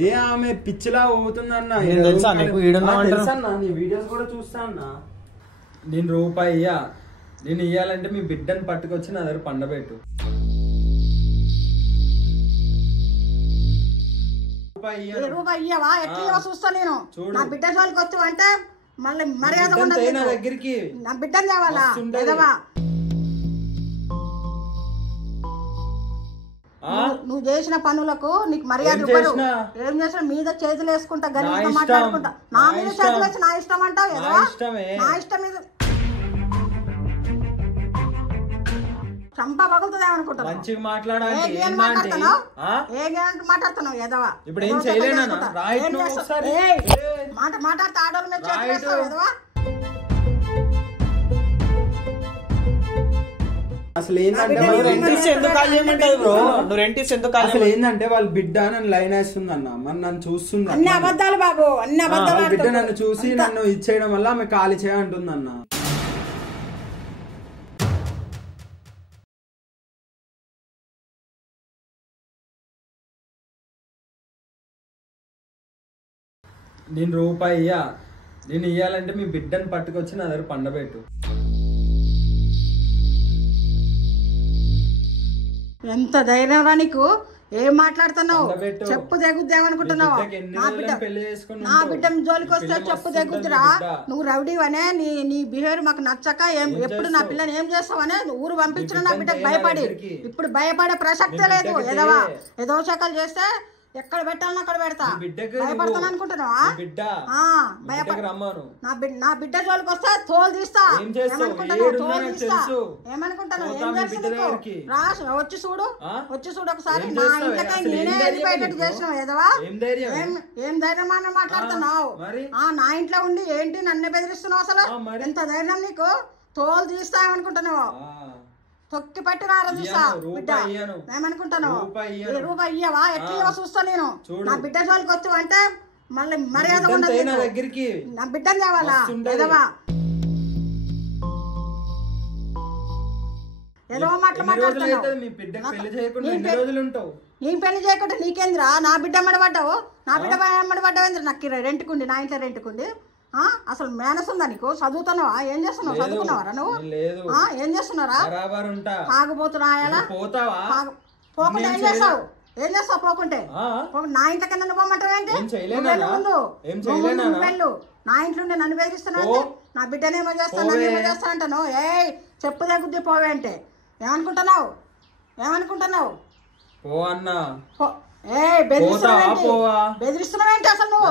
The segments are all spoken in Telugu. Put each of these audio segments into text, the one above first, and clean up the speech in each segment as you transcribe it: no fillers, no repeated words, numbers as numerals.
ఏ ఆమె పిచ్చిలా పోతుందన్న. నీ వీడియోస్ కూడా చూస్తా అన్నా. నేను రూపాయి ఇయ్యా. నేను ఇయ్యాలంటే మీ బిడ్డని పట్టుకొచ్చి నా దగ్గర పండబెట్టు. రూపాయి ఇయ్యవా? ఎట్లా చూస్తా నేను. నా బిడ్డ జోలికి వచ్చావు అంటే మళ్ళీ మర్యాద ఉండదు నా దగ్గరికి. నా బిడ్డని తేవాలా? నువ్వు చేసిన పనులకు నీకు మర్యాద ఇవ్వరు. ఏం చేసినా మీద చేతులు వేసుకుంటా, గరీబ్ మాట్లాడుకుంటా. నా మీద చేతులు వేసి నా ఇష్టం అంటావు కదా? నా ఇష్టం మీద చంప పగులుతుంది ఏమనుకుంటావు? మాట్లాడుతున్నావు ఎదవా? మాట మాట్లాడితే ఆడోళ్ళ మీద చేతులు వేస్తావు ఎదవా? అసలు ఏంటంటే వాళ్ళ బిడ్డ నన్ను లైన్ వేస్తుంది అన్న. మన నన్ను చూస్తుంది. అన్ని అబద్ధాలు బాబు, అన్ని అబద్ధాలు. బిడ్డ నన్ను చూసి నన్ను ఇచ్చేయడం వల్ల ఆమె ఖాళీ చేయంటుంది అన్న. నేను రూపాయి ఇయ్యా. నేను ఇయ్యాలంటే మీ బిడ్డని పట్టుకొచ్చి నా దగ్గర పండబెట్టు. ఎంత ధైర్యం రా నీకు? ఏం మాట్లాడుతున్నావు? చెప్పు తెగుద్దేమనుకుంటున్నావు? నా బిడ్డ జోలికి వస్తే చెప్పు తెగుద్దురా. నువ్వు రౌడీవనే, నీ బిహేవియర్ మాకు నచ్చక ఎప్పుడు నా పిల్లని ఏం చేస్తావనే ఊరు పంపించిన నా బిడ్డకు భయపడి. ఇప్పుడు భయపడే ప్రసక్తే లేదు. ఏదో శకలు చేస్తే ఎక్కడ పెట్టాలని అక్కడ పెడతా. భయపడతాను అనుకుంటున్నావా? నా బిడ్డ జోలికి వస్తే తోలు తీస్తా. ఏమనుకుంటాను? తోలు తీస్తా. ఏమనుకుంటాను? ఏం చేస్తా? వచ్చి చూడు, వచ్చి చూడు ఒకసారి. నా ఇంట్లోకి నేనే వెళ్ళిపోయేటట్టు చేసినావు ఎదవా? ఏం ధైర్యం అని మాట్లాడుతున్నావు? నా ఇంట్లో ఉండి ఏంటి నన్ను బెదిరిస్తున్నావు? అసలు ఎంత ధైర్యం నీకు? తోలు తీస్తా ఏమనుకుంటున్నావు? తొక్కి పట్టిన చూస్తా బిడ్డ. ఏమనుకుంటాను? రూపాయి ఇయ్యవా? ఎట్లా చూస్తా నేను. నా బిడ్డ జోలికి వచ్చావు అంటే మళ్ళీ మర్యాద ఉండదు. నా బిడ్డని తేవాలా? ఏదో మాటలు మాట్లాడుతున్నావు. నేను పెళ్లి చేయకుండా నీకేంద్రా? నా బిడ్డ మడబడ్డావు. నా బిడ్డ మడబడ్డావేంద్ర? నాకు రెంట్కుండి, నా ఇంట్లో రెంట్కుండి. అసలు మేనస్ ఉందా నీకు? చదువుతున్నావా? ఏం చేస్తున్నావు? చదువుకున్నావరా నువ్వు? ఏం చేస్తున్నారా? తాగుపోతున్నాయా? పోకుండా ఏం చేస్తావు? ఏం చేస్తావు పోకుంటే? నా ఇంట్లో కింద నువ్వు పోమంటావు ఏంటి? వెళ్ళు. నా ఇంట్లో నన్ను బెదిరిస్తున్నావు. నా బిడ్డనేమో చేస్తాను, నన్నేమో చేస్తానంటాను. చెప్పు దగ్గుద్ది పోవే అంటే ఏమనుకుంటున్నావు? బెదిరిస్తున్నావేంటి అసలు నువ్వు?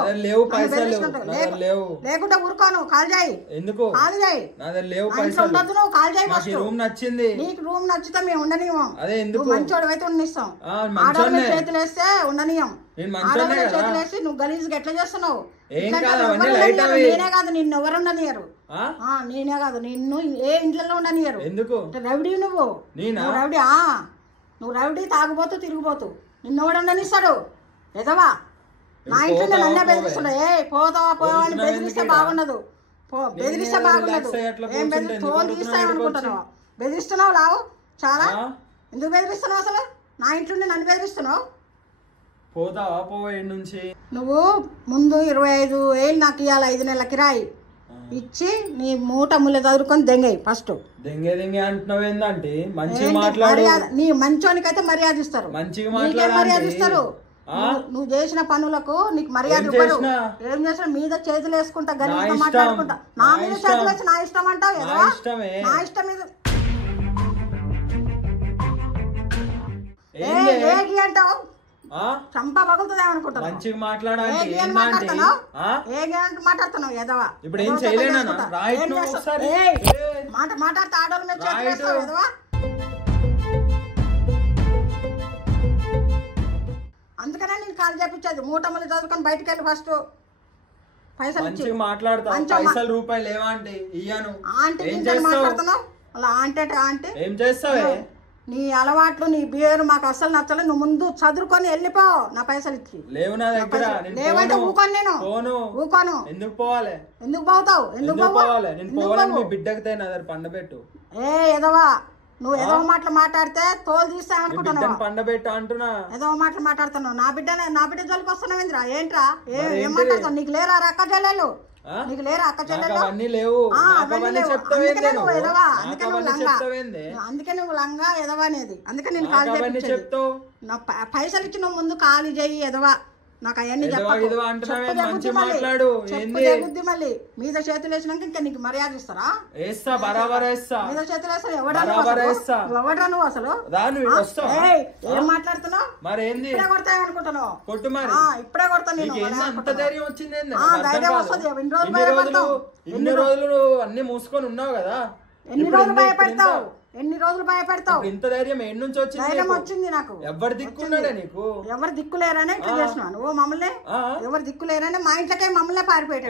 లేకుంటే ఊరుకోను. కాల్ చేయి. ఎందుకు కాల్ చేయి? ఉండదు. నువ్వు కాల్ చేయి. నీకు రూమ్ నచ్చితే మేము ఉండనివ్వం. నువ్వు మంచోడు అయితే ఉండనిస్తాం. ఆడవాళ్ళ చేతులు వేస్తే ఉండనియం. ఆడవాళ్ళ చేతులు వేసి నువ్వు గలీజ్గా ఎట్లా చేస్తున్నావు? నేనే కాదు నిన్ను ఎవరు ఉండనియరు. నేనే కాదు నిన్ను ఏ ఇంట్లో ఉండనియరు. రౌడీ నువ్వు. రౌడీ. నువ్వు రౌడీ, తాగుబోతూ తిరిగిపోతూ. నిన్నోడు ఉండనిస్తాడు ఎదవా? నా ఇంట్లో నన్నే బెదిరిస్తున్నాడు. పోతావా పోవా అని బెదిరిస్తే బాగుండదు. బెదిరిస్తే బాగుండదు. ఏం తోలు తీస్తాయనుకుంటున్నావు? బెదిరిస్తున్నావు లావు చాలా. ఎందుకు బెదిరిస్తున్నావు అసలు? నా ఇంట్లో నన్ను బెదిరిస్తున్నావు. పోతావా పోవా నుంచి? నువ్వు ముందు 25,000 నాకు ఇవ్వాలి. 5 నెలల కిరాయి ఇచ్చి నీ మూట ముళ్ళ చదువుకొని దెంగయి ఫస్ట్. దెంగే అంటున్నావు ఏందంటే? మంచిగా మాట్లాడు. నీ మంచోనికైతే మర్యాద ఇస్తారు. మర్యాద ఇస్తారు. నువ్వు చేసిన పనులకు నీకు మర్యాద ఇవ్వరు. ఏం చేసినా మీద చేతులు వేసుకుంటా, గరీబ్ మాట్లాడుకుంటా. నా మీద చేతులు వేసి నా ఇష్టం అంటావు కదా? నా ఇష్టం మీద ఏగి అంటావు. చంప పగులుతుంది ఏమనుకుంటావు? మంచిగా మాట్లాడాలి. మాట్లాడుతున్నావు ఎదవా? మాట మాట్లాడితే ఆడోళ్ళ మీద చేతులు వేస్తావు ఎదవా? అందుకనే నేను కాల్ చేపించేది. మూటమ్మలు చదువుకొని బయటకు వెళ్ళి ఫస్ట్ పైసలు మాట్లాడుతున్నావు. అలా అంటే ఏం చేస్తావే? నీ అలవాట్లు, నీ బిహేవియర్ మాకు అసలు నచ్చలేదు. నువ్వు ముందు చదువుకొని వెళ్ళిపో. నా పైసలు ఇచ్చి లేవంటే ఊకోను. నేను ఊకోను. ఎందుకు పోవాలి? ఎందుకు పోతావు? బిడ్డకు పండబెట్టు. ఎదవా నువ్వు ఏదో మాటలు మాట్లాడితే తోలు తీస్తావు అనుకుంటున్నావు. పండబెట్ట అంటున్నా, ఏదో మాటలు మాట్లాడుతున్నావు. నా బిడ్డ జోలికి వస్తున్నావు ఇంద్రా. ఏంట్రా ఏం మాట్లాడుతావు? నీకు లేరా అక్క చెల్లెలు? నీకు లేరా అక్క చెల్లెలు? అందుకే నువ్వు లంగా ఎదవా అనేది. అందుకే నేను ఖాళీ చెప్తావు. పైసలు ఇచ్చి నువ్వు ముందు ఖాళీ చెయ్యి ఎదవా. నాకు అవన్నీ చెప్పబుద్ధి మళ్ళీ మీద చేతులు వేసినాక ఇంకా నీకు మర్యాద ఇస్తారా? మీద చేతులు వేస్తారు. ఎవడరా నువ్వు అసలు? ఏం మాట్లాడుతున్నావు? ఇప్పుడే కొడతాయి అనుకుంటున్నావు? ఇప్పుడే కొడతా నేను. ధైర్యం వస్తుంది. ఎన్ని రోజులు అన్ని మూసుకొని ఉన్నావు కదా, ఎన్ని రోజులు భయపడతావు? ఎన్ని రోజులు భయపడతావు? ఇంత ధైర్యం ఎన్ని నుంచి వచ్చింది? ధైర్యం వచ్చింది నాకు. ఎవరు దిక్కున్నాడే నీకు? ఎవరు దిక్కులేరనే ఇట్లా చేసినావు నువ్వు మమ్మల్ని. ఎవరు దిక్కులేరనే మా ఇంట్లోకే మమ్మల్ని పారిపోయాడు.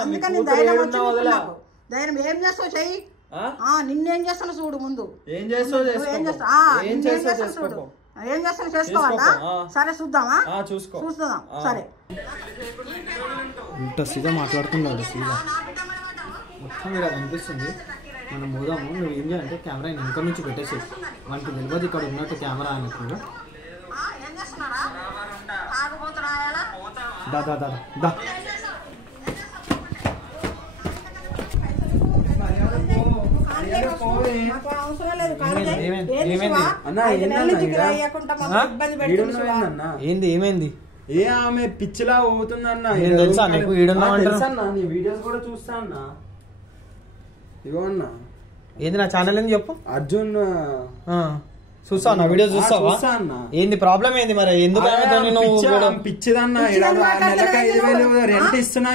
అందుకని ధైర్యం వచ్చింది నాకు. ధైర్యం ఏం చేస్తావు చెయ్యి. నిన్నేం చేస్తాను చూడు ముందు. ఏం చేస్తావు చూడు. ఏం చేస్తాను చేసుకోవాలా? సరే చూద్దామా? చూద్దాం. సరే సీదా మాట్లాడుతున్నాడు. సీదా మొత్తం ఇక్కడ అనిపిస్తుంది. మనం పోదాము. నువ్వు ఏం చేయాలంటే కెమెరా వెనక నుంచి పెట్టేసి వానికి తెలియదు ఇక్కడ ఉన్నట్టు కెమెరా అనుకుంటా. ఏంది ఏమైంది? ఏ ఆమె పిచ్చిలా పోతుందన్న. తెలుసా నీకు? తెలుసన్నా, నీ వీడియోస్ కూడా చూస్తా అన్నా. ఇగో అన్నా, ఏంది నా ఛానల్ ఏంది చెప్పు. అర్జున్ చూస్తావు నా వీడియో చూస్తావా? ఏంది ప్రాబ్లం ఏంది మరి? ఎందుకు పిచ్చిదన్నా? నెలకు 5,000 రెంట్ ఇస్తున్నా.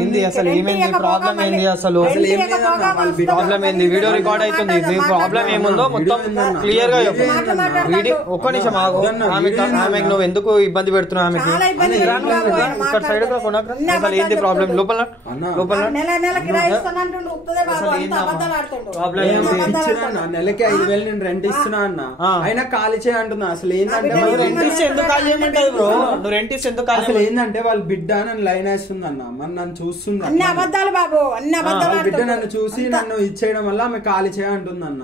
ఏంది అసలు? ఏమైంది ప్రాబ్లం? ఏంది అసలు? ప్రాబ్లం ఏంది? వీడియో రికార్డ్ అవుతుంది. మీ ప్రాబ్లం ఏముందో మొత్తం క్లియర్ గా చెప్పు. వీడియో ఒక్క నిమిషం ఆగు. ఆమెకు నువ్వు ఎందుకు ఇబ్బంది పెడుతున్నావు? ఆమెకి ఇక్కడ సైడ్ అసలు ఏంది ప్రాబ్లం? లోపల ప్రాబ్లం నెలకి 5,000 నేను రెంట్ ఇస్తున్నా అన్న. అయినా ఖాళీ చేయ అంటున్నా. అసలు ఏంటంటే అసలు ఏంటంటే వాళ్ళ బిడ్డ నన్ను లైన్ వేస్తుంది అన్న. మన నన్ను చూస్తుంది. బిడ్డ నన్ను చూసి నన్ను ఇచ్చేయడం వల్ల ఆమె ఖాళీ చేయ అంటుంది అన్న.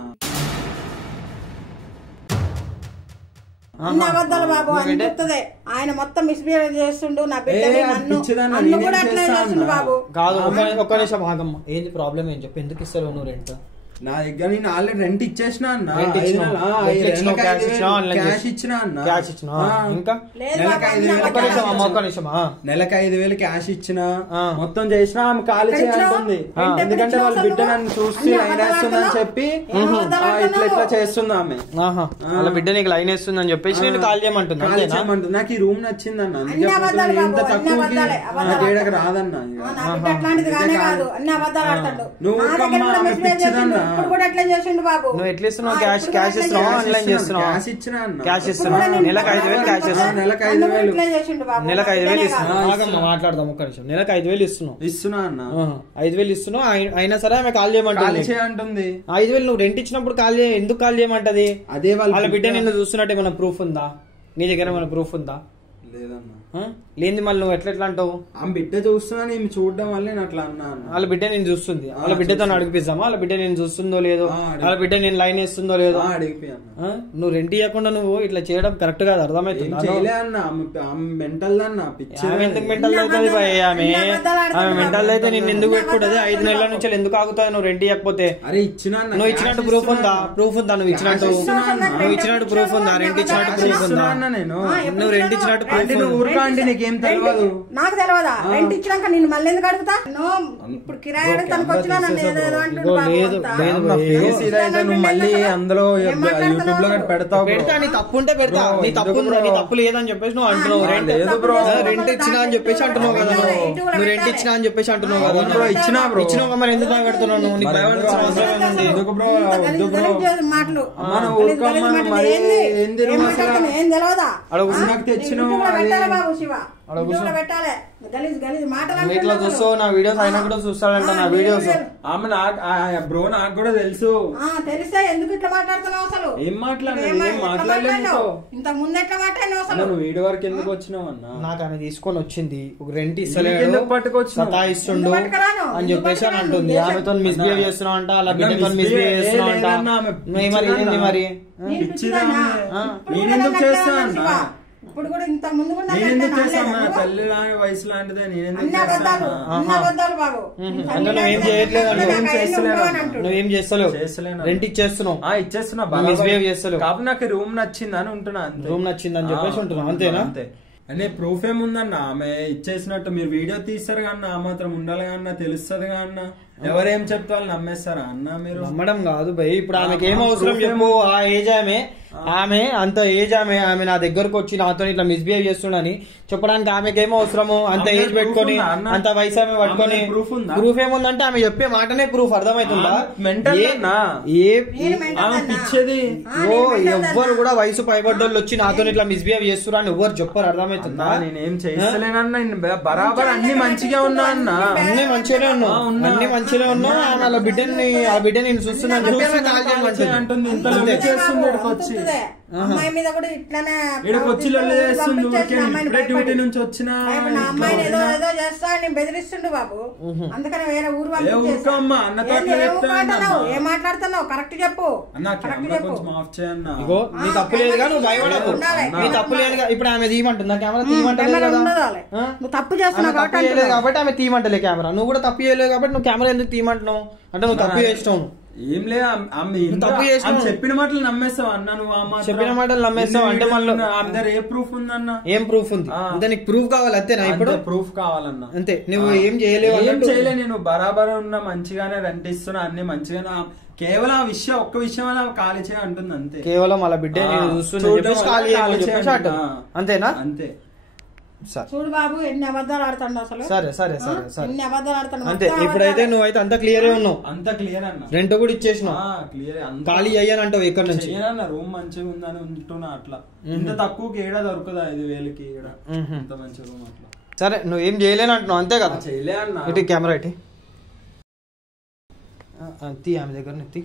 అన్ని అబద్ధాలు బాబు. అనిపిస్తుంది ఆయన మొత్తం మిస్బిహేవ్ చేస్తుండు. నా బిడ్డ బాబు కాదు. ఒక్క నిమిషం ఆగమ్మ. ఏంది ప్రాబ్లం? ఏం చెప్పు. ఎందుకు ఇస్తారు నువ్వు రెంట్? నా దగ్గర నేను ఆల్రెడీ రెంట్ ఇచ్చేసిన అన్న. క్యాష్ ఇచ్చిన అన్న. ఇంకా నెలకు 5,000 క్యాష్ ఇచ్చిన. మొత్తం చేసిన. ఆమె ఖాళీ చేయాలంటుంది. ఎందుకంటే వాళ్ళ బిడ్డ నన్ను చూసి లైన్ వేస్తుందని చెప్పి ఇట్లా ఇట్లా చేస్తుంది ఆమె. వాళ్ళ బిడ్డ నీకు లైన్ వేస్తుందని చెప్పేసి నేను కాల్ చేయమంటుంది. నాకు ఈ రూమ్ నచ్చింది అన్న. ఇంత తక్కువకి నా తేడాకి రాదన్న. నువ్వు పిచ్చిదన్నా. నువ్వు ఎట్లా ఇస్తున్నావు? క్యాష్ ఇస్తున్నావు? ఆన్లైన్ చేస్తున్నావు? క్యాష్ ఇస్తున్నావు. నెలకు 5,000 క్యాష్ ఇస్తున్నావు. నెలకు 5,000 ఇస్తున్నావు. మాట్లాడదాం ఒక్క నిమిషం. నెలకు 5,000 ఇస్తున్నా అన్న. 5,000 ఇస్తున్నావు. అయినా సరే ఆమె కాల్ చేయమంటుంది. 5,000 నువ్వు రెంట్ ఇచ్చినప్పుడు ఎందుకు కాల్ చేయమంటది? అదే వాళ్ళ బిడ్డ నిన్ను చూస్తున్నట్టు ఏమైనా ప్రూఫ్ ఉందా? నీ దగ్గర ఏమైనా ప్రూఫ్ ఉందా? లేదన్నా. లేని మళ్ళీ నువ్వు ఎట్లా అంటావు? ఆమె బిడ్డ చూస్తున్నా నేను చూడడం వల్ల నేను అట్లా అన్నా. వాళ్ళ బిడ్డ నేను చూస్తుంది. వాళ్ళ బిడ్డతో అడిగిపిస్తామా? వాళ్ళ బిడ్డ నేను చూస్తుందో లేదో, వాళ్ళ బిడ్డ నేను లైన్ వేస్తుందో లేదో అడిగిపోయాను. నువ్వు రెంట్ ఇవ్వకుండా నువ్వు ఇట్లా చేయడం కరెక్ట్ కాదు. అర్థమవుతుంది? మెంటల్ అన్న. ఎందుకు మెంటల్ అవుతుంది? ఆమె మెంటల్ అయితే నేను ఎందుకు పెట్టుకుంటది? 5 నెలల నుంచి ఎందుకు ఆగుతుంది నువ్వు రెంట్ ఇవ్వకపోతే? అరే ఇచ్చిన. నువ్వు ఇచ్చినట్టు ప్రూఫ్ ఉందా? నువ్వు ఇచ్చినట్టు ప్రూఫ్ ఉందా? రెంట్ ఇచ్చినట్టు ప్రూఫ్ ఉందా? నువ్వు రెంట్ ఇచ్చినట్టు ప్రూఫ్ నీకేం తెలియదు? నాకు తెలియదా? రెంట్ ఇచ్చినాక నేను మళ్ళీ ఎందుకు అడుగుతా? ఇప్పుడు కిరాయి అడుగుతానికి వచ్చినా నన్ను ఏదేదో మళ్ళీ అందులో యూట్యూబ్ లో పెడతావు. పెడతా. నీ తప్పు ఉంటే పెడతా. నీ తప్పు లేదని చెప్పేసి నువ్వు అంటున్నావు. రెంట్ ఇచ్చినా అని చెప్పేసి అంటున్నావు కదా. నువ్వు రెంట్ ఇచ్చినా అని చెప్పేసి అంటున్నావు కదా. ఇచ్చినావు మరి ఎందుకు భయపడుతున్నావు? నువ్వు నీకు భయపడాల్సిన అవసరం ఉంది. ఇట్లా చూస్తావు నా వీడియోస్ అయినా కూడా చూస్తాడంట నా వీడియోస్. ఆమె బ్రో నాకు కూడా తెలుసు. తెలిసే ఎందుకు ఇట్లా మాట్లాడుతున్నావు అసలు? ఏం మాట్లాడలేదు. ఇంత ముందు ఎట్లా మాట్లాడినావు అసలు? నువ్వు వీడియో వరకు ఎందుకు వచ్చినావు అన్న? నాకు ఆమె తీసుకొని వచ్చింది, ఒక రెంట్ ఇస్తలేదు, సతాయిస్తుండు అని చెప్పేసి అని అంటుంది. ఆమెతో మిస్బిహేవ్ చేస్తున్నావు అంట, అలా బిడ్డతో మిస్బిహేవ్ చేస్తున్నావు అంట. మరి నేనెందుకు చేస్తాను? ఇప్పుడు కూడా ఇంత ముందు తల్లి వయసు లాంటిదే. నువ్వేం చేస్తలేవు, రెంట్ ఇచ్చేస్తున్నావు, మిస్బిహేవ్ చేస్తలేవు. కాబట్టి నాకు రూమ్ నచ్చిందని ఉంటున్నా. రూమ్ నచ్చిందని చెప్పేసి ఉంటున్నావు, అంతేనా? అంతే. అంటే ప్రూఫ్ ఏముందన్న? ఆమె ఇచ్చేసినట్టు మీరు వీడియో తీస్తారు కన్నా, ఆ మాత్రం ఉండాలి కన్నా, తెలుస్తుంది కన్నా. ఎవరేం చెప్తే వాళ్ళు నమ్మేస్తారా అన్న? మీరు నమ్మడం కాదు భయ్. ఇప్పుడు ఆమెకి ఏం అవసరం చెప్పు? ఆ ఏజ్ ఆమె అంత ఏజ్ ఆమె నా దగ్గరకు వచ్చి నాతో ఇట్లా మిస్బిహేవ్ చేస్తుండని చెప్పడానికి ఆమెకి ఏమో అవసరము? అంత ఏజ్ పెట్టుకొని, అంత వయసు ఆమె పట్టుకొని ప్రూఫ్ ఏముందంటే ఆమె చెప్పే మాటనే ప్రూఫ్. అర్థమవుతుందా? ఎవ్వరు కూడా వయసు పైబడ్డోళ్ళు వచ్చి నాతో ఇట్లా మిస్బిహేవ్ చేస్తున్నారు అని ఎవ్వరు చెప్పారు. అర్థమవుతుందా? నేనేం చేస్తలేనన్నా, బరాబర్ అన్ని మంచిగా ఉన్నా అన్న. అన్ని మంచిగానే ఉన్నావు, అన్ని మంచిగానే ఉన్నావు. ఆ బిడ్డని నేను చూస్తున్నా అంటుంది. అమ్మాయి మీద కూడా ఇట్లానే డ్యూటీ నుంచి వచ్చిన అమ్మాయిని ఏదో చేస్తా అని బెదిరిస్తుండు బాబు. అందుకని వేరే ఊరు ఏం మాట్లాడుతున్నావు? కరెక్ట్ చెప్పు. ఇగో నీ తప్పు లేదుగా, నువ్వు భయపడకు. నీ తప్పు లేదుగా. ఇప్పుడు ఆమె తీయమంటుందా కెమెరా? తీయమంటలేదు కదా. నువ్వు తప్పు చేస్తున్నావు కాబట్టి ఆమె తీయమంటలే కెమెరా. నువ్వు కూడా తప్పు చేయలేదు కాబట్టి నువ్వు కెమెరా ఎందుకు తీయమంటున్నావు? అంటే నువ్వు తప్పు చేసినావు. ఏం లేదు, చెప్పిన మాటలు నమ్మేస్తావు అన్న. నువ్వు చెప్పిన మాటలు నమ్మేస్తావు అంటే మళ్ళీ ఏ ప్రూఫ్ ఉందన్న? ఏం ప్రూఫ్ ఉంది? అంటే నీకు ప్రూఫ్ కావాలి అంతేనా? ఇప్పుడు ప్రూఫ్ కావాలన్న. అంతే. నువ్వు ఏం చేయలేవు. ఏం చేయలే, నేను బరాబర్ ఉన్నా, మంచిగానే రెంట్ ఇస్తున్నా, అన్ని మంచిగానే. కేవలం ఆ విషయం, ఒక్క విషయం అలా ఖాళీ చేయ అంటుంది అంతే. కేవలం అలా బిడ్డ అంతేనా? అంతే. చూడు బాబు ఎన్ని అబద్ధాలు ఆడుతాడు అసలు. సరే సరే సరే సరే, ఎన్ని అబద్ధాలు ఆడుతాడు. అంతే. ఇప్పుడైతే నువ్వైతే అంత క్లియర్ ఉన్నావు. అంత క్లియర్ అన్న. రెంట్ కూడా ఇచ్చేసినావు, ఖాళీ అయ్యాను అంటావు. ఇక్కడ నుంచి రూమ్ మంచిగా ఉందని ఉంటున్నా. అట్లా ఇంత తక్కువకి ఏడా దొరుకుదా? 5,000కి ఇంత మంచి రూమ్ అట్లా. సరే, నువ్వు ఏం చేయలేను అంటున్నావు అంతే కదా? చేయలే అన్న. ఇటు కెమెరా ఇటు తీ, ఆమె దగ్గర నెత్తి.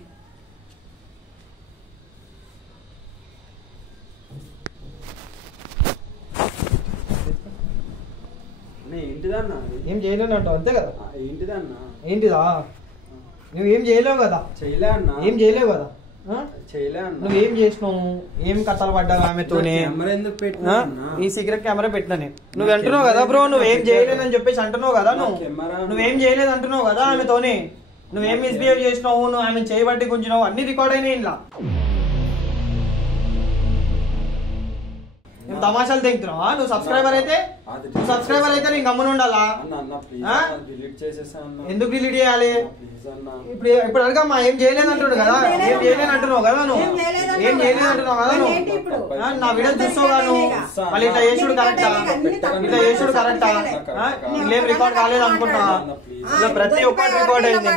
ఏంటిదన్నా? ఏం చేయలేను అంటావు అంతే కదా? ఏంటిదన్నా? ఏంటిదా? నువ్వేం చేయలేవు కదా? చేయలే అన్న. ఏం చేయలేవు కదా? చేయలే అన్న. నువ్వేం చేసినావు? ఏం కథలు పడ్డావు ఆమెతోనే? ఈ సీక్రెట్ కెమెరా పెట్టినా నేను. నువ్వు అంటున్నావు కదా బ్రో, నువ్వేం చేయలేదని చెప్పేసి అంటున్నావు కదా. నువ్వేం చేయలేదు అంటున్నావు కదా ఆమెతోనే. నువ్వేం మిస్బిహేవ్ చేసినావు, నువ్వు ఆమె చేయబట్టి గుంజినావు, అన్ని రికార్డ్ అయినాయి ఇలా. నువ్వు తమాషాలు తింటున్నావా? నువ్వు సబ్స్క్రైబర్ అయితే నేను గమ్మున ఉండాలా? ఎందుకు డిలీట్ చేయాలి? ఇప్పుడు అడగమ్మా, ఏం చేయలేదు అంటున్నావు కదా? ఏం చేయలేదు అంటున్నావు కదా? నువ్వు ఏం చేయలేదు అంటున్నావు కదా? నువ్వు నా వీడియో చూస్తావు కదా? నువ్వు మళ్ళీ ఇట్లా చేసుడు కరెక్టా? ఇట్లా చేసుడు కరెక్టా? ఇల్లేం రికార్డ్ కాలేదు అనుకుంటా. ఇలా ప్రతి ఒక్కటి రికార్డ్ అయింది.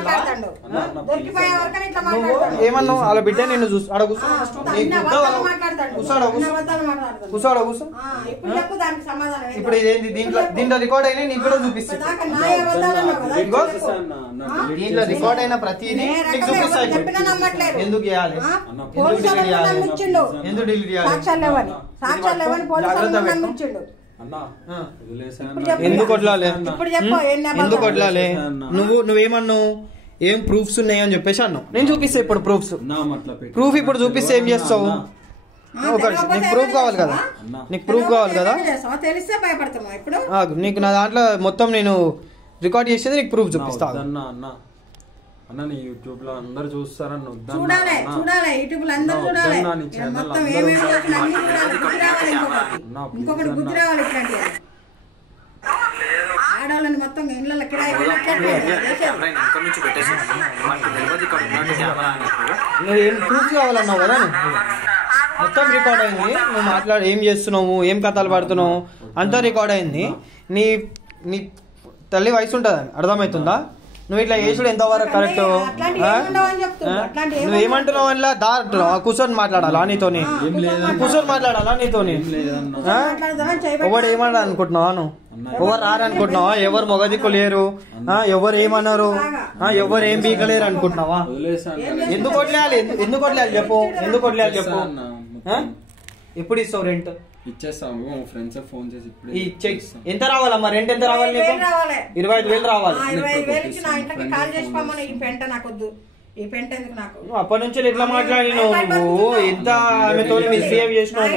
నువ్వు ఏమన్నావు? వాళ్ళ బిడ్డ నిన్ను చూసి అడ కూర్చోడ కూర్చో. ఇప్పుడు ఇదేంటి? దీంట్లో రికార్డ్ అయినా నీకు కూడా చూపిస్తుంది. దీంట్లో రికార్డ్ అయిన ప్రతిదీ నీకు చూపిస్తాయి. ఎందుకు చేయాలి? ఎందుకు డిలీట్ చేయాలి? ఎందుకు కొట్లాలి? ఎందుకు కొట్లాలి? నువ్వేమన్నావు? ఏం ప్రూఫ్స్ ఉన్నాయి అని చెప్పేసి అన్నావు. నేను చూపిస్తా ఇప్పుడు ప్రూఫ్ ఇప్పుడు చూపిస్తే ఏం చేస్తావు? నీకు ప్రూఫ్ కావాలి కదా? నీకు ప్రూఫ్ కావాలి కదా? నీకు నా దాంట్లో మొత్తం నేను రికార్డ్ చేసేది నీకు ప్రూఫ్ చూపిస్తా. అన్న నీ యూట్యూబ్ లో అందరు చూస్తారన్న. చూడాలి యూట్యూబ్ లో అందరూ చూడాలి. మొత్తం ఏమేమి ఇంకొకటి బుద్ధి రావాలి. ఇట్లాంటి ఆడవాళ్ళని మొత్తం ఇళ్ళ కిరాయి నువ్వేం ప్రూఫ్ కావాలన్నావు కదా? మొత్తం రికార్డ్ అయింది. నువ్వు మాట్లాడు, ఏం చేస్తున్నావు, ఏం కథలు పడుతున్నావు, అంతా రికార్డ్ అయింది. నీ తల్లి వయసు ఉంటుందని అర్థమవుతుందా? నువ్వు ఇట్లా చేసుడు ఎంతవరకు కరెక్ట్? నువ్వేమంటున్నావు అలా కూర్చొని మాట్లాడాలా నీతోని? కూర్చొని మాట్లాడాలా నీతోని? ఎవరు ఏమన్నా అనుకుంటున్నావా? నువ్వు ఎవరు రారనుకుంటున్నావా? ఎవరు మొగదిక్కు లేరు, ఎవరు ఏమన్నారు, ఎవరు ఏం బీకలేరు అనుకుంటున్నావా? ఎందుకు వదిలేయాలి? ఎందుకు వదిలేయాలి చెప్పు? ఎందుకు వదిలేయాలి చెప్పు? ఎప్పుడు ఇస్తావు రెంట్? ఇచ్చేస్తాము ఫ్రెండ్స్ ఫోన్ చేసి ఎంత రావాలమ్మా రెంట్? ఎంత రావాలి నీకు? 25,000 రావాలి. అప్పటి నుంచి ఎట్లా మాట్లాడినావు నువ్వు? ఎంత ఆమెతో మిస్బిహేవ్ చేసినావు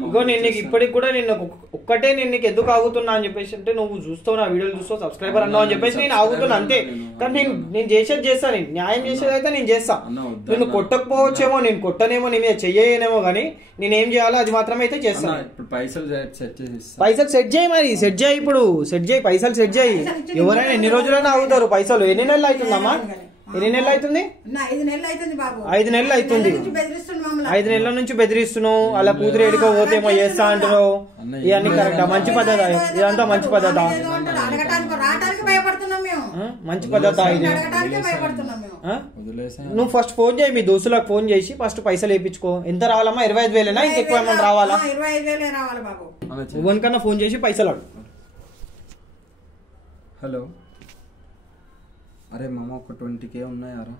నువ్వు? నేను ఇప్పటికి కూడా నిన్ను ఒక్కటే నేను నీకు ఎందుకు ఆగుతున్నా అని చెప్పేసి అంటే నువ్వు చూస్తావు, నా వీడియోలు చూస్తావు, సబ్స్క్రైబర్ అన్నావు అని చెప్పేసి నేను ఆగుతున్నా అంతే. కానీ నేను చేసేది చేస్తాను, న్యాయం చేసేది అయితే నేను చేస్తా. నిన్ను కొట్టకపోవచ్చేమో, నేను కొట్టనేమో, నీ మీద చెయ్యేనేమో, కానీ నేనేం చేయాలో అది మాత్రమే అయితే చేస్తాను. పైసలు సెట్ చేయి, మరి సెట్ చేయి, ఇప్పుడు సెట్ చేయి, పైసలు సెట్ చేయి. ఎవరైనా ఎన్ని రోజులైనా ఆగుతారు పైసలు. ఎన్ని నెలలు అవుతుందమ్మా? ఎన్ని నెలలు అవుతుంది? 5 నెలలు అవుతుంది. 5 నెలల నుంచి బెదిరిస్తున్నావు. అలా కూతురు ఎడుకో పోతేమో చేస్తా అంటున్నావు. ఇవన్నీ కరెక్టా? మంచి పద్ధత? ఇదంతా మంచి పద్ధత? మంచి పద్ధత ఇది? నువ్వు ఫస్ట్ ఫోన్ చేయి, మీ దోస్తులకు ఫోన్ చేసి ఫస్ట్ పైసలు వేయించుకో. ఎంత రావాలమ్మా? 25,000 ఇంకెక్కువ ఏమన్నా రావాలా? ఎవరికన్నా ఫోన్ చేసి పైసలు అడు. హలో, అరే మామ ఒక 20K ఉన్నాయారా?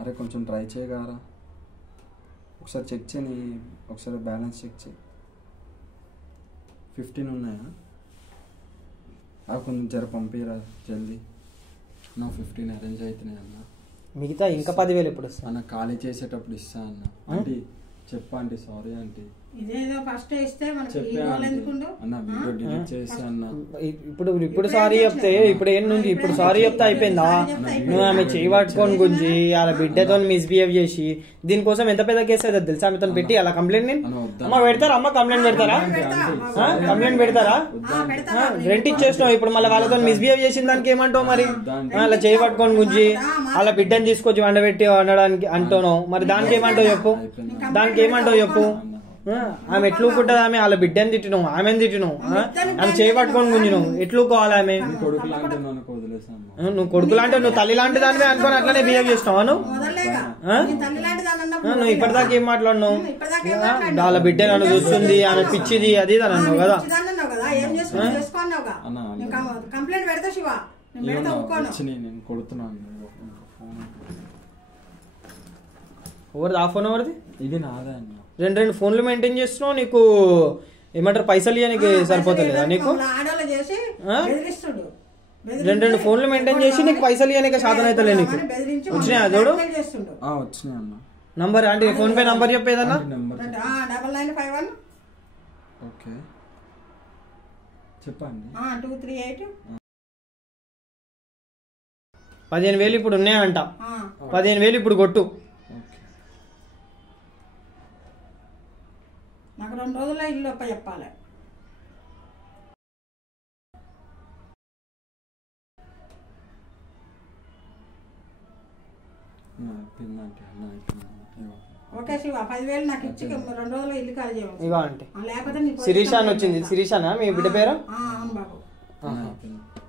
అరే కొంచెం ట్రై చేయగారా? ఒకసారి చెక్ చేయని, ఒకసారి బ్యాలెన్స్ చెక్ చేయి. 15 ఉన్నాయా? కొంచెం జర పంపిరా జల్దీ. నా 15 అరేంజ్ అవుతున్నాయి అన్న. మిగతా ఇంకా 10,000 ఎప్పుడు ఇస్తా అన్న? ఖాళీ చేసేటప్పుడు ఇస్తా అన్న. ఆంటీ చెప్పా ఆంటీ, సారీ ఆంటీ. ఇప్పుడు సారీ చెప్తే ఇప్పుడు సారీ చెప్తే అయిపోయిందా? నువ్వు ఆమె చేయి పట్టుకొని గుంజి అలా బిడ్డతో మిస్బిహేవ్ చేసి దీనికోసం ఎంత పెద్ద కేసు అవుతుంది తెలుసా? ఆమెతో పెట్టి అలా కంప్లైంట్ అమ్మ పెడతారా? అమ్మ కంప్లైంట్ పెడతారా? కంప్లైంట్ పెడతారా? రెంట్ ఇచ్చేసినావు, ఇప్పుడు మళ్ళీ వాళ్ళతో మిస్బిహేవ్ చేసిన దానికి ఏమంటావు మరి? అలా చేయి పట్టుకొని గుంజి అలా బిడ్డని తీసుకొచ్చి వండబెట్టి వండడానికి అంటున్నావు, మరి దానికి ఏమంటావు చెప్పు? దానికి ఏమంటావు చెప్పు? ఆమె ఎట్లుకుంటది? ఆమె వాళ్ళ బిడ్డని తిట్టినావు, ఆమెను తిట్టినావు, ఆమె చేయబట్టుకొని గుంజినావు. ఎట్లుకోవాలి ఆమె? నువ్వు కొడుకు లాంటి, నువ్వు తల్లి లాంటి దానివే అనుకోని అట్లనే బిహేవ్ చేస్తావు. నువ్వు ఇప్పటిదాకా ఏం మాట్లాడినావు? వాళ్ళ బిడ్డ నన్ను చూస్తుంది, ఆమె పిచ్చిది, అది అని అన్నావు కదా. ఎవరిది ఆ ఫోన్? ఎవరిది? ఇది నాదే అన్న. 2 ఫోన్లు మెయింటైన్ చేస్తున్నావు. నీకు ఏమంటారు పైసలు ఇవ్వడానికి సరిపోతలేదా నీకు? 2 ఫోన్లు మెయింటైన్ చేసి నీకు పైసలు ఇవ్వడానికి సాధన అయితే నీకు వచ్చినాయా? చూడు వచ్చినాయి అన్న. నంబర్ అంటే ఫోన్ పే నంబర్ చెప్పేదన్నా? ఓకే చెప్పండి. 15,000 ఇప్పుడు ఉన్నాయంట. 15,000 ఇప్పుడు కొట్టు. నాకు 2 రోజుల్లో ఇల్లు ఒప్ప చెప్పాలి. ఓకే శివ, 10,000 నాకు ఇచ్చి 2 రోజుల్లో ఇల్లు ఖాళీ చేయాలి. ఇగో అంటే లేకపోతే శిరీష అని వచ్చింది. శిరీషనా మీ బిడ్డ పేరు? అవును బాబు.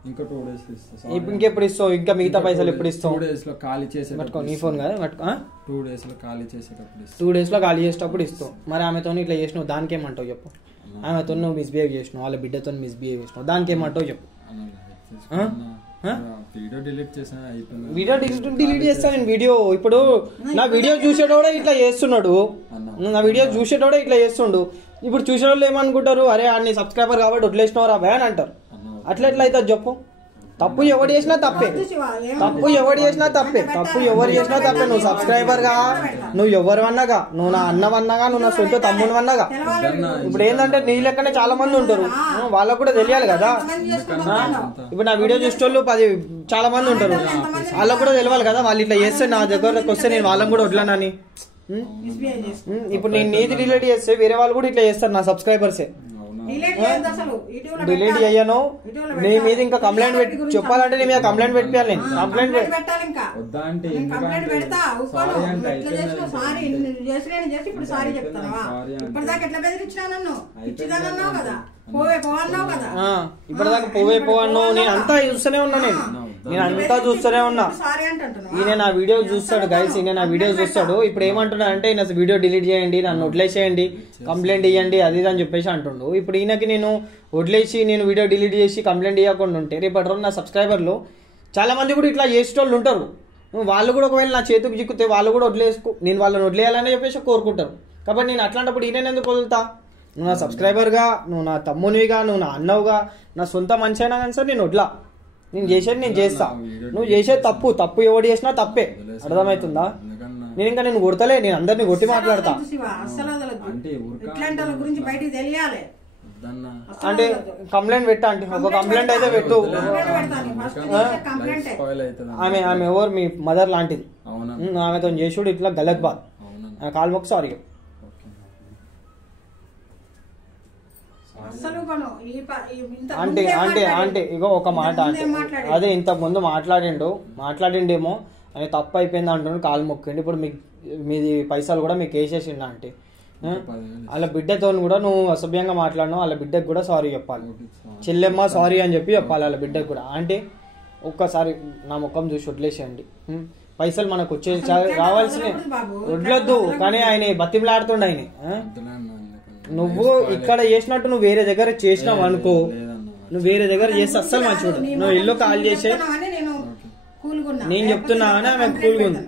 ఇంకా 2 days ఇస్తా. ఇంకెప్పుడు ఇస్తావు? ఇంకా మిగతా పైసలు ఎప్పుడు ఇస్తావు? 2 days లో ఖాళీ చేసేటప్పుడు. నీ ఫోన్ కాదు పట్టుకో. 2 days లో ఖాళీ చేసేటప్పుడు. 2 days లో ఖాళీ చేసేటప్పుడు ఇస్తావు. మరి ఆమెతో ఇట్లా చేసినావు, దానికి ఏమంటావు చెప్పు? ఆమెతో నువ్వు మిస్బిహేవ్ చేసినావు, వాళ్ళ బిడ్డతో మిస్బిహేవ్ చేసినావు, దానికి ఏమంటావు చెప్పు? వీడియో డిలీట్ చేసా, వీడియో డిలీట్ చేస్తా నేను. వీడియో ఇప్పుడు నా వీడియో చూసేటోడే ఇట్లా చేస్తున్నాడు, నా వీడియో చూసేటోడే ఇట్లా చేస్తుండు. ఇప్పుడు చూసేటోళ్ళు ఏమనుకుంటారు? అరే అన్ని సబ్స్క్రైబర్ కాబట్టి వదిలేసినవరా భయ అని అంటారు. అట్లా ఎట్లా అవుతుంది చెప్పు? తప్పు ఎవరు చేసినా తప్పే, తప్పు ఎవరు చేసినా తప్పే, తప్పు ఎవరు చేసినా తప్పే. నువ్వు సబ్స్క్రైబర్ గా, నువ్వు ఎవరు అన్నాగా, నువ్వు నా అన్నవన్నాగా, నువ్వు నా సొంత తమ్ముడు అన్నాగా. ఇప్పుడు ఏంటంటే నీ లెక్కనే చాలా మంది ఉంటారు, వాళ్ళకు కూడా తెలియాలి కదా. ఇప్పుడు నా వీడియో చూసేటోళ్ళు 10 చాలా మంది ఉంటారు, వాళ్ళకు కూడా తెలియాలి కదా. వాళ్ళు ఇట్లా చేస్తే నా దగ్గరకు వస్తే నేను వాళ్ళని కూడా వదలనని. ఇప్పుడు నేను నీది రిలేట్ చేస్తే వేరే వాళ్ళు కూడా ఇట్లా చేస్తారు, నా సబ్స్క్రైబర్సే. డిలీట్ చేయను. నీ మీద ఇంకా కంప్లైంట్ పెట్టి చెప్పాలంటే నీ మీద కంప్లైంట్ పెట్టాలి. నేను కంప్లైంట్ ఇప్పటిదాకా పోవే పోవన్నో నేను అంతా చూస్తూనే ఉన్నా. నేను అంతా చూస్తూనే ఉన్నా. ఈయన నా వీడియో చూస్తాడు గైస్, ఈయన నా వీడియో చూస్తాడు. ఇప్పుడు ఏమంటున్నా అంటే ఈయన వీడియో డిలీట్ చేయండి, నన్ను వదిలేసేయండి, కంప్లైంట్ ఇవ్వండి అది ఇది అని చెప్పేసి అంటుండు. ఇప్పుడు ఈయనకి నేను వదిలేసి నేను వీడియో డిలీట్ చేసి కంప్లైంట్ ఇవ్వకుండా ఉంటే రేపటి రోజు నా సబ్స్క్రైబర్లు చాలా మంది కూడా ఇట్లా చేసేటోళ్ళు ఉంటారు. వాళ్ళు కూడా ఒకవేళ నా చేతికి చిక్కితే వాళ్ళు కూడా నేను వాళ్ళని వదిలేయాలని చెప్పేసి కోరుకుంటారు. కాబట్టి నేను అట్లాంటప్పుడు ఈయన ఎందుకు వదులుతా? నువ్వు నా సబ్స్క్రైబర్గా, నువ్వు నా తమ్మునివిగా, నువ్వు నా అన్నవుగా, నా సొంత మనిషి అయినా కానీ సార్ నేను వడ్లా. నేను చేసేది నేను చేస్తా. నువ్వు చేసేది తప్పు ఎవడు చేసినా తప్పే. అర్థమవుతుందా? నేను ఇంకా నేను కొడతలే, నేను అందరినీ కొట్టి మాట్లాడతా. అంటే కంప్లైంట్ పెట్టా అంటే ఒక కంప్లైంట్ అయితే పెట్టు. ఆమె ఎవరు మీ మదర్ లాంటిది. ఆమెతో చేసుడు ఇట్లా గలత్ బాత్. కాల్మొక్క సారీ. అంటే ఇగో ఒక మాట అంటే అదే ఇంతకు ముందు మాట్లాడిండేమో అని తప్పు అయిపోయింది అంటున్నాడు. కాలు మొక్కండి. ఇప్పుడు మీది పైసలు కూడా మీకు వేసేసిండ అంటే వాళ్ళ బిడ్డతో కూడా నువ్వు అసభ్యంగా మాట్లాడినావు. వాళ్ళ బిడ్డకు కూడా సారీ చెప్పాలి. చెల్లెమ్మ సారీ అని చెప్పి చెప్పాలి వాళ్ళ బిడ్డకు కూడా. అంటే ఒక్కసారి నా ముఖం చూసి వదిలేసేయండి. పైసలు మనకు వచ్చే రావాల్సిన వడ్లొద్దు. కానీ ఆయన బతిమలాడుతుండ. ఆయన నువ్వు ఇక్కడ చేసినట్టు నువ్వు వేరే దగ్గర చేసినావు అనుకో, నువ్వు వేరే దగ్గర చేస్తే అస్సలు మంచిగా. నువ్వు ఇల్లు కాల్ చేసే నేను చెప్తున్నా అని ఆమె కూల్గుంది.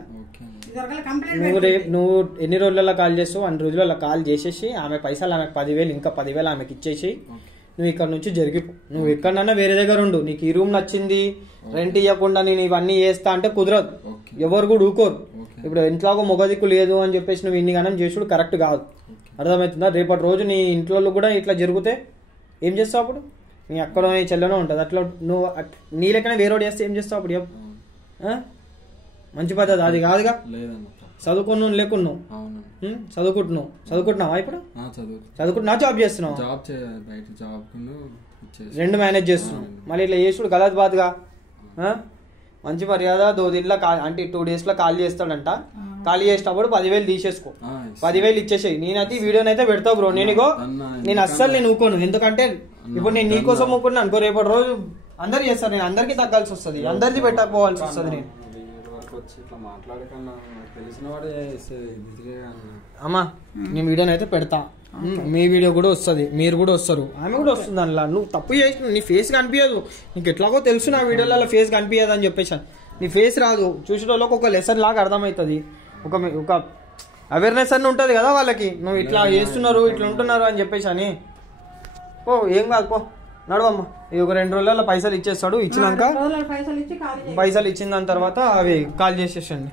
నువ్వు ఎన్ని రోజులలో కాల్ చేస్తావు అన్ని రోజులలో కాల్ చేసేసి ఆమె పైసలు ఆమెకు 10,000 ఇంకా 10,000 ఆమెకి ఇచ్చేసి నువ్వు ఇక్కడ నుంచి జరిగిపో. నువ్వు ఎక్కడన్నా వేరే దగ్గర ఉండు. నీకు ఈ రూమ్ నచ్చింది, రెంట్ ఇవ్వకుండా నేను ఇవన్నీ చేస్తా అంటే కుదరదు. ఎవరు కూడా ఊకోరు. ఇప్పుడు ఇంట్లో మొగదిక్కు లేదు అని చెప్పేసి నువ్వు ఇన్ని గణం చేసుడు కరెక్ట్ కాదు. అర్థమవుతుందా? రేపటి రోజు నీ ఇంట్లో కూడా ఇట్లా జరిగితే ఏం చేస్తావు? అప్పుడు నీ అక్కడో నీ చెల్లెనో ఉంటుంది. అట్లా నువ్వు నీ లెక్కనే వేరేవాడు చేస్తే ఏం చేస్తావు అప్పుడు? మంచి పద్ధతి అది కాదుగా. చదువుకున్నావు లేకున్నావు, చదువుకుంటున్నావా? ఇప్పుడు చదువుకుంటున్నావు, జాబ్ చేస్తున్నావు, రెండు మేనేజ్ చేస్తున్నావు. మళ్ళీ ఇట్లా చేసుడు గలత్ బాత్గా. మంచి మర్యాద దోదిల్లా అంటే 2 days లో ఖాళీ చేస్తాడంట. ఖాళీ చేసినప్పుడు 10,000 తీసేసుకో, 10,000 ఇచ్చేసేయి. నేనైతే వీడియోనైతే పెడతావు బ్రో. నేను అస్సలు నేను ఊకోను. ఎందుకంటే ఇప్పుడు నేను నీకోసం ఊకున్నా అనుకో, రేపటి రోజు అందరు చేస్తారు, నేను అందరికి తగ్గాల్సి వస్తుంది, అందరిది పెట్టకపోవాల్సి వస్తుంది. నేను అమ్మా నేను వీడియోనైతే పెడతా, మీ వీడియో కూడా వస్తుంది, మీరు కూడా వస్తారు, ఆమె కూడా వస్తుంది. అందులో నువ్వు తప్పు చేసిన నీ ఫేస్ కనిపించదు. నీకు ఎట్లాగో తెలుసు నా వీడియోలలో ఫేస్ కనిపించదు అని చెప్పేసి. నీ ఫేస్ రాదు, చూసిన వాళ్ళకి ఒక లెసన్ లాగా అర్థమవుతుంది, ఒక అవేర్నెస్ అని ఉంటుంది కదా వాళ్ళకి. నువ్వు ఇట్లా చేస్తున్నారు, ఇట్లా ఉంటున్నారు అని చెప్పేసి అని. ఓ ఏం కాదు, పో నడవమ్మా. ఇది ఒక 2 రోజులలో పైసలు ఇచ్చేస్తాడు. ఇచ్చినాక పైసలు ఇచ్చిన దాని తర్వాత అవి కాల్ చేసేసండి.